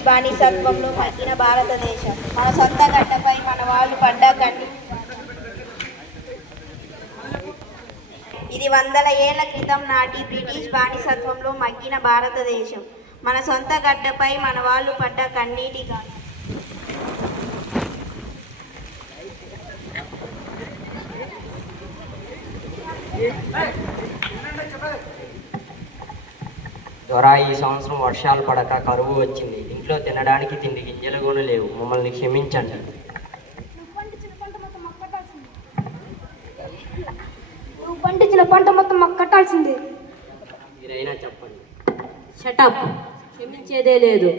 British బానిసత్వంలో మగ్గిన భారతదేశం. మన సొంత గడ్డపై మన వాళ్ళు పడ్డ కన్ని. ఇది వందల ఏళ్ల క్రితం నాటి బ్రిటిష్ బానిసత్వంలో మగ్గిన భారతదేశం. మన సొంత గడ్డపై మన వాళ్ళు పడ్డ కన్నీటి గాథ. దొరా, ఈ సంవత్సరం వర్షాలు పడక కరువు వచ్చింది. ఇంట్లో తినడానికి తిండి గింజలు కూడా లేవు. మమ్మల్ని క్షమించండి. నువ్వు పండించిన పంట మొత్తం మాకు కట్టాల్సిందే. మీరైనా చెప్పండి. షటప్. క్షమించేదే లేదు.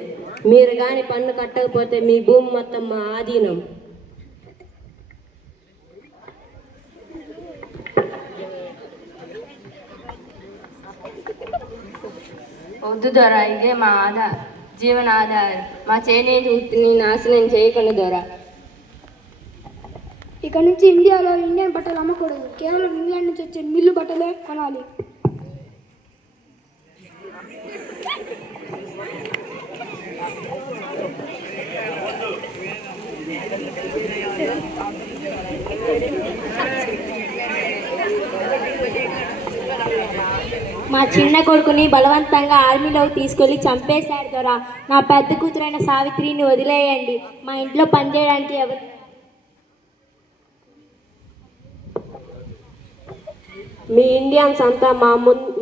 మీరు కానీ పన్ను కట్టకపోతే మీ భూమి మొత్తం మా ఆధీనం. వద్దు దొర, ఇదే మా జీవన ఆధారం. మా చేనేత వృత్తిని నాశనం చేయకండి దొర. ఇక నుంచి ఇండియాలో ఇండియన్ బట్టలు అమ్మకూడదు. కేవలం ఇంగ్లాండ్ నుంచి వచ్చే మిల్లు బట్టలే కొనాలి. మా చిన్న కొడుకుని బలవంతంగా ఆర్మీలోకి తీసుకెళ్ళి చంపేశాడు దొరా. నా పెద్ద కూతురైన సావిత్రిని వదిలేయండి. మా ఇంట్లో పనిచేయడానికి ఎవరు? మీ ఇండియన్స్ అంతా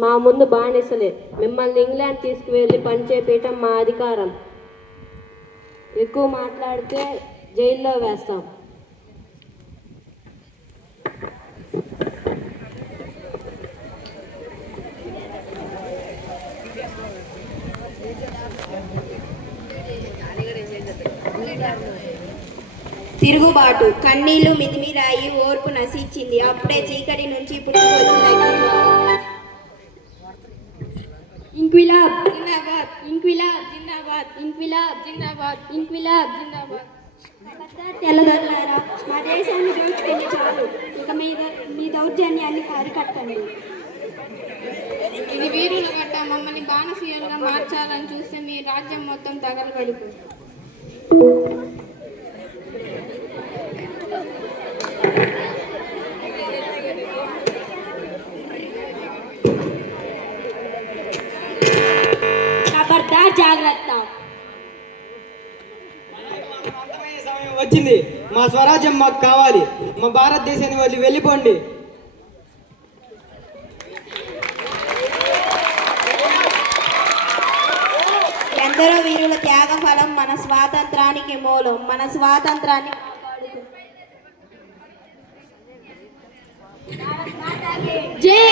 మా ముందు బానిసలే. మిమ్మల్ని ఇంగ్లాండ్ తీసుకువెళ్ళి పనిచేయటం మా అధికారం. ఎక్కువ మాట్లాడితే జైల్లో వేస్తాం. తిరుగుబాటు కన్నీళ్లు మితిమీరాయి, ఓర్పు నశించింది. అప్పుడే చీకటి నుంచి ఇప్పుడు ఇంక్విలాబ్ జిందాబాద్, ఇంక్విలాబ్ జిందాబాద్, ఇంక్విలాబ్ జిందాబాద్, ఇంక్విలాబ్ జిందాబాద్. తెల్లదొరలారా, మా దేశాన్ని దోచుకొని చాలు. ఇక మీ దౌర్జన్యాన్ని అరికట్టండి. ఇది వీరుల గట్ట. మమ్మల్ని బానిసీయులుగా మార్చాలని చూస్తే మీ రాజ్యం మొత్తం తగలబడిపోతుంది. ఖబర్దార్, జాగ్రత్త. సమయం వచ్చింది. మా స్వరాజ్యం మాకు కావాలి. మా భారతదేశాన్ని వదిలి వెళ్ళిపోండి. ఎందరో వీరుల త్యాగ ఫలం మన స్వాతంత్రానికి మూలం. మన స్వాతంత్రాన్ని జై